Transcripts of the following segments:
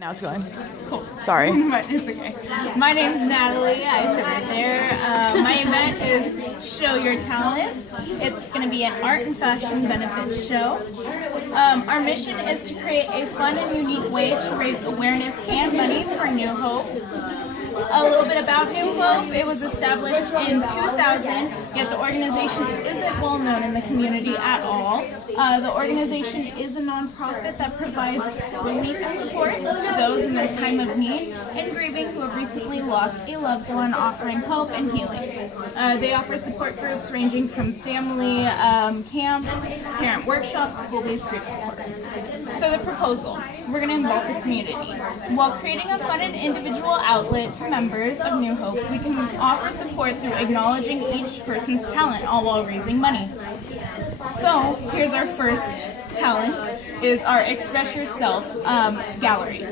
Now it's going. Cool. Sorry. But it's okay. My name's Natalie. I sit right there. My event is Show Your Talents. It's going to be an art and fashion benefit show. Our mission is to create a fun and unique way to raise awareness and money for New Hope. A little bit about New Hope. It was established in 2000, yet the organization isn't well known in the community at all. The organization is a nonprofit that provides relief and support to those in their time of need and grieving who have recently lost a loved one, offering hope and healing. They offer support groups ranging from family camps, parent workshops, school-based grief support. So the proposal, we're going to involve the community. While creating a fun and individual outlet to members of New Hope, we can offer support through acknowledging each person's talent, all while raising money. So here's our first talent, is our Express Yourself gallery.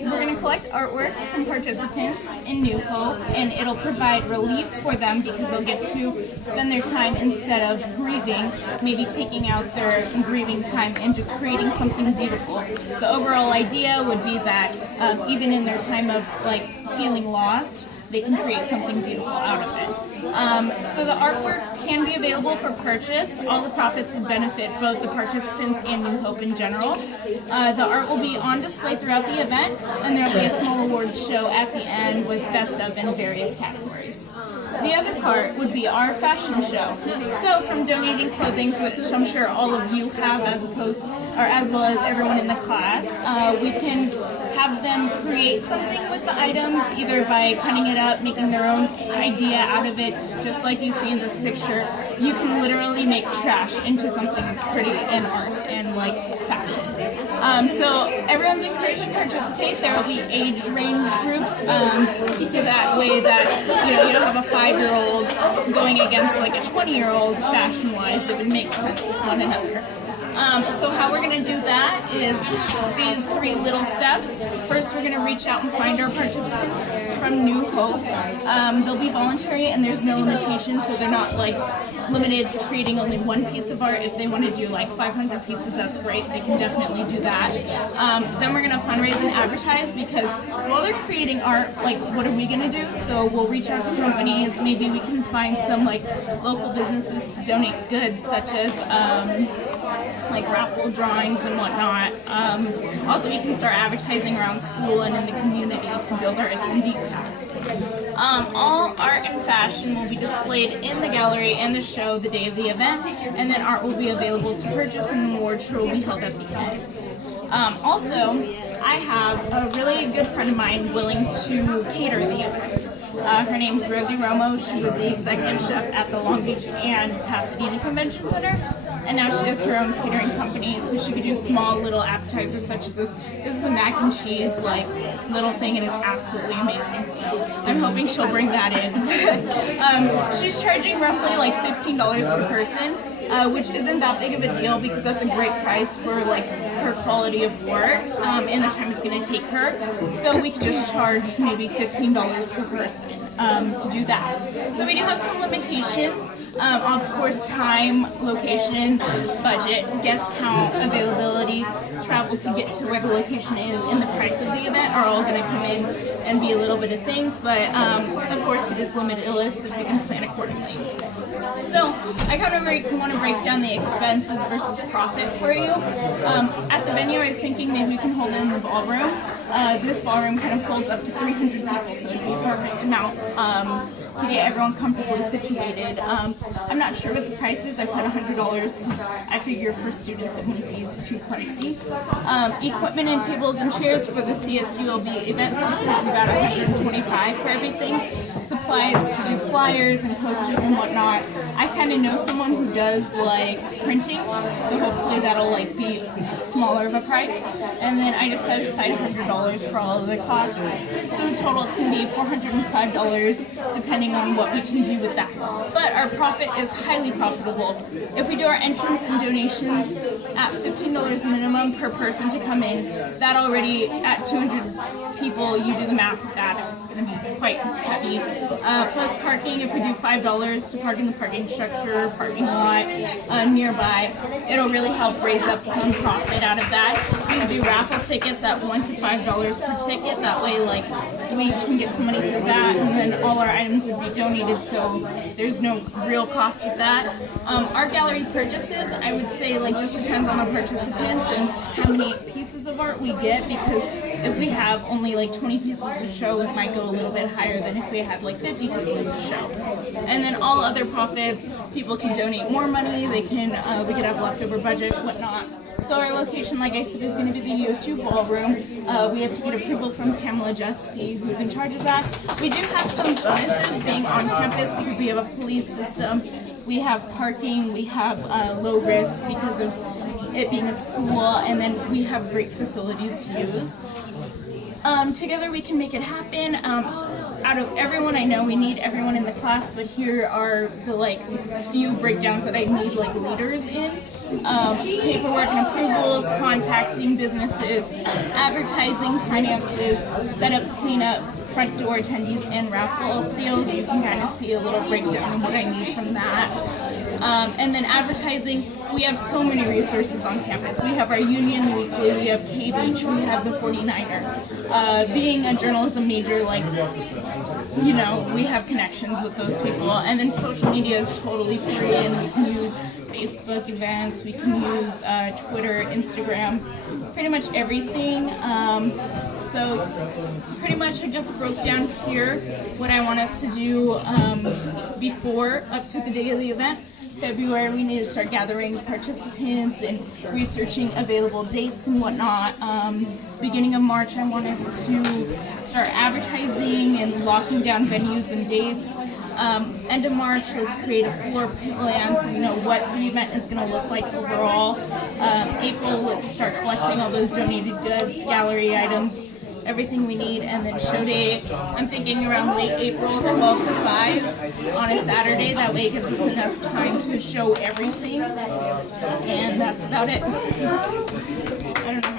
We're going to collect artwork from participants in New Hope, and it'll provide relief for them because they'll get to spend their time, instead of grieving, maybe taking out their grieving time and just creating something beautiful. The overall idea would be that even in their time of feeling lost, they can create something beautiful out of it. So the artwork can be available for purchase. All the profits will benefit both the participants and New Hope in general. The art will be on display throughout the event, and there will be a small awards show at the end with best of in various categories. The other part would be our fashion show. So from donating clothing, which I'm sure all of you have as well as everyone in the class, we can have them create something with the items, either by cutting it up, making their own idea out of it, just like you see in this picture. You can literally make trash into something pretty and art and fashion. So everyone's encouraged to participate. There will be age range groups, so that way that you don't have a 5-year-old going against a 20-year-old fashion-wise. It would make sense with one another. So how we're going to do that is these 3 little steps. First, we're going to reach out and find our participants from New Hope. They'll be voluntary, and there's no limitation, so they're not limited to creating only one piece of art. If they want to do 500 pieces, that's great. They can definitely do that. Then we're going to fundraise and advertise, because while they're creating art, what are we going to do? So we'll reach out to companies. Maybe we can find some local businesses to donate goods, such as raffle drawings and whatnot. Also, we can start advertising around school and in the community to build our attendee count. All art and fashion will be displayed in the gallery and the show the day of the event, and then art will be available to purchase, and an award show will be held at the end. Also, I have a really good friend of mine willing to cater the event. Her name's Rosie Romo. She was the executive chef at the Long Beach and Pasadena Convention Center, and now she has her own catering company, so she could do small little appetizers such as this. This is a mac and cheese little thing, and it's absolutely amazing. So I'm hoping she'll bring that in. She's charging roughly $15 per person, which isn't that big of a deal because that's a great price for her quality of work and the time it's going to take her. So we could just charge maybe $15 per person to do that. So we do have some limitations. Of course, time, location, budget, guest count, availability, travel to get to where the location is, and the price of the event are all going to come in and be a little bit of things, but of course it is limitless if you can plan accordingly. So I kind of want to break down the expenses versus profit for you. At the venue, I was thinking maybe we can hold it in the ballroom. This ballroom kind of holds up to 300 people, so it'd be a perfect amount to get everyone comfortably situated. I'm not sure what the price is. I put $100 because I figure for students it wouldn't be too pricey. Equipment and tables and chairs for the CSULB event services is about $125 for everything. Supplies to do flyers and posters and whatnot. I kind of know someone who does printing, so hopefully that'll be smaller of a price. And then I just set aside $100 for all of the costs. So in total it's going to be $405 depending on what we can do with that. But our profit is highly profitable. If we do our entrance and donations at $15 minimum per person to come in, that already at 200 people, you do the math with that, it's going to be quite heavy. Plus parking, if we do $5 to park in the parking structure, parking lot nearby, it'll really help raise up some profit out of that. We do raffle tickets at $1 to $5 per ticket. That way, like, we can get some money through that, and then all our items would be donated, so there's no real cost with that. Art gallery purchases, I would say, like, just depends on the participants and how many pieces of art we get, because if we have only like 20 pieces to show, it might go a little bit higher than if we had like 50 pieces to show. And then all other profits, people can donate more money, they can, we could have leftover budget, whatnot. So our location, like I said, is going to be the USU Ballroom. We have to get approval from Pamela Justy, who's in charge of that. We do have some bonuses being on campus because we have a police system. We have parking, we have low risk because of it being a school, and then we have great facilities to use. Together we can make it happen. Out of everyone I know, we need everyone in the class, but here are the like few breakdowns that I need like leaders in. Paperwork and approvals, contacting businesses, advertising, finances, setup, cleanup, front door attendees, and raffle sales. You can kind of see a little breakdown of what I need from that. And then advertising, we have so many resources on campus. We have our Union Weekly, we have K-Beach, we have the 49er. Being a journalism major, like, you know, we have connections with those people. And then social media is totally free, and we can use Facebook events, we can use Twitter, Instagram, pretty much everything. So pretty much I just broke down here what I want us to do before, up to the day of the event. February, we need to start gathering participants and researching available dates and whatnot. Beginning of March, I want us to start advertising and locking down venues and dates. End of March, let's create a floor plan so we know what the event is going to look like overall. April, let's start collecting all those donated goods, gallery items, everything we need, and then show day, I'm thinking around late April, 12 to 5 on a Saturday. That way it gives us enough time to show everything, and that's about it. I don't know.